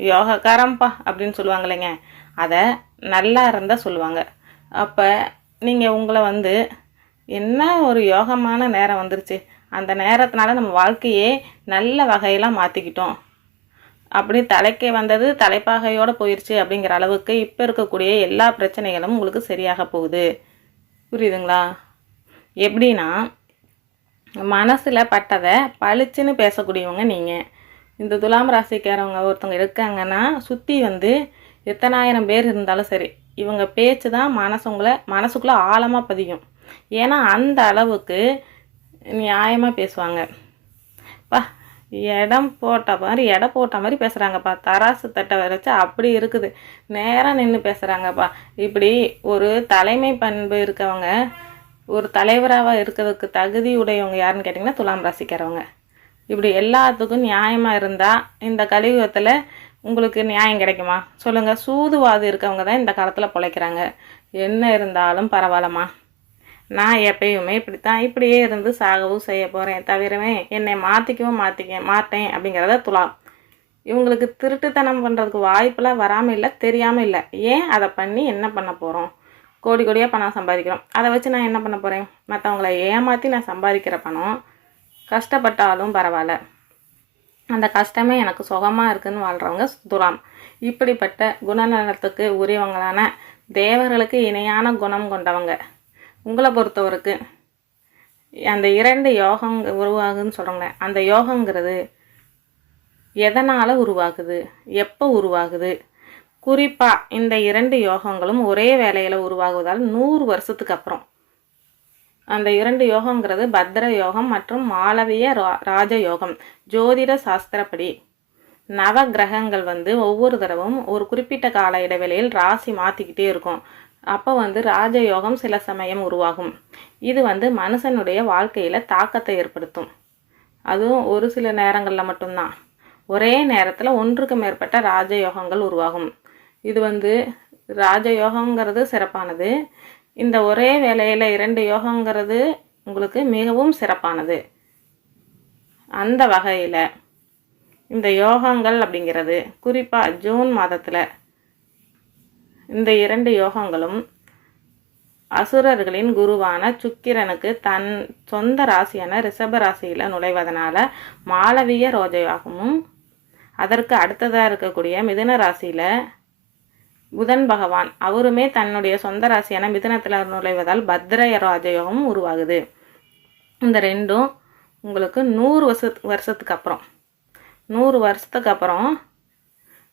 யோகக்காரம்பா அப்படின்னு சொல்லுவாங்க இல்லைங்க, அதை நல்லா இருந்தால் சொல்லுவாங்க. அப்போ நீங்கள் உங்களை என்ன ஒரு யோகமான நேரம் வந்துருச்சு, அந்த நேரத்தினால நம்ம வாழ்க்கையே நல்ல வகையெல்லாம் மாற்றிக்கிட்டோம், அப்படி தலைக்கே வந்தது தலைப்பாகையோடு போயிடுச்சு அப்படிங்கிற அளவுக்கு இப்போ இருக்கக்கூடிய எல்லா பிரச்சனைகளும் உங்களுக்கு சரியாக போகுது. புரியுதுங்களா? எப்படின்னா, மனசில் பட்டதை பளிச்சுன்னு பேசக்கூடியவங்க நீங்கள். இந்த துலாம் ராசிக்காரவங்க ஒருத்தவங்க இருக்காங்கன்னா சுற்றி எத்தனாயிரம் பேர் இருந்தாலும் சரி, இவங்க பேச்சு தான் மனசுக்குள்ளே ஆழமாக பதியும். ஏன்னா அந்த அளவுக்கு நியாயமாக பேசுவாங்க. பா, எடை போட்ட மாதிரி பேசுகிறாங்கப்பா, தராசு தட்டை வரைச்சு அப்படி இருக்குது, நேராக நின்று பேசுகிறாங்கப்பா. இப்படி ஒரு தலைமை பண்பு இருக்கவங்க, ஒரு தலைவராக இருக்கிறதுக்கு தகுதி உடையவங்க யாருன்னு கேட்டிங்கன்னா துலாம் ராசிக்கிறவங்க. இப்படி எல்லாத்துக்கும் நியாயமாக இருந்தால் இந்த கலியுகத்தில் உங்களுக்கு நியாயம் கிடைக்குமா சொல்லுங்கள்? சூதுவாது இருக்கவங்க தான் இந்த காலத்தில் பிழைக்கிறாங்க. என்ன இருந்தாலும் பரவாயில்லம்மா, நான் எப்பயுமே இப்படியே இருந்து சாகவும் செய்ய போகிறேன், தவிரவே என்னை மாற்றிக்கவும் மாட்டேன் அப்படிங்கிறத துலாம். இவங்களுக்கு திருட்டுத்தனம் பண்ணுறதுக்கு வாய்ப்பெல்லாம் வராமல் இல்லை, தெரியாமல் இல்லை. ஏன் அதை பண்ணி என்ன பண்ண போகிறோம்? கோடி கோடியாக பணம் சம்பாதிக்கிறோம், அதை வச்சு நான் என்ன பண்ண போகிறேன்? மற்றவங்கள ஏமாற்றி நான் சம்பாதிக்கிற பணம் கஷ்டப்பட்டாலும் பரவாயில்ல, அந்த கஷ்டமே எனக்கு சுகமாக இருக்குதுன்னு வாழ்கிறவங்க துலாம். இப்படிப்பட்ட குணநலத்துக்கு உரியவங்களான தேவர்களுக்கு இணையான குணம் கொண்டவங்க. உங்களை பொறுத்தவருக்கு அந்த 2 யோகம் உருவாகுதுன்னு சொல்கிறாங்க. அந்த யோகங்கிறது எதனால் உருவாகுது, எப்போ உருவாகுது? குறிப்பாக இந்த 2 யோகங்களும் ஒரே வேளையில் உருவாகுவதால் 100 வருஷத்துக்கு அப்புறம். அந்த 2 யோகங்கிறது பத்ர யோகம் மற்றும் மாளவிய ராஜ யோகம். ஜோதிட சாஸ்திரப்படி நவ கிரகங்கள் ஒவ்வொரு தடவும் ஒரு குறிப்பிட்ட கால இடைவெளியில் ராசி மாற்றிக்கிட்டே இருக்கும். அப்போ ராஜயோகம் சில சமயம் உருவாகும். இது மனுஷனுடைய வாழ்க்கையில் தாக்கத்தை ஏற்படுத்தும். அதுவும் ஒரு சில நேரங்களில் மட்டும்தான். ஒரே நேரத்தில் ஒன்றுக்கு மேற்பட்ட ராஜயோகங்கள் உருவாகும். இது ராஜயோகங்கிறது சிறப்பானது. இந்த ஒரே வேளையில் 2 யோகங்கிறது உங்களுக்கு மிகவும் சிறப்பானது. அந்த வகையில் இந்த யோகங்கள் அப்படிங்கிறது குறிப்பாக ஜூன் மாதத்தில் இந்த 2 யோகங்களும் அசுரர்களின் குருவான சுக்கிரனுக்கு தன் சொந்த ராசியான ரிஷப ராசியில் நுழைவதனால மாளவிய ரோஜயோகமும், அதற்கு அடுத்ததாக இருக்கக்கூடிய மிதுன ராசியில் புதன் பகவான் அவருமே தன்னுடைய சொந்த ராசியான மிதுனத்தில் நுழைவதால் பத்ரய ராஜயோகமும் உருவாகுது. இந்த 2ம் உங்களுக்கு 100 வருஷத்துக்கு அப்புறம்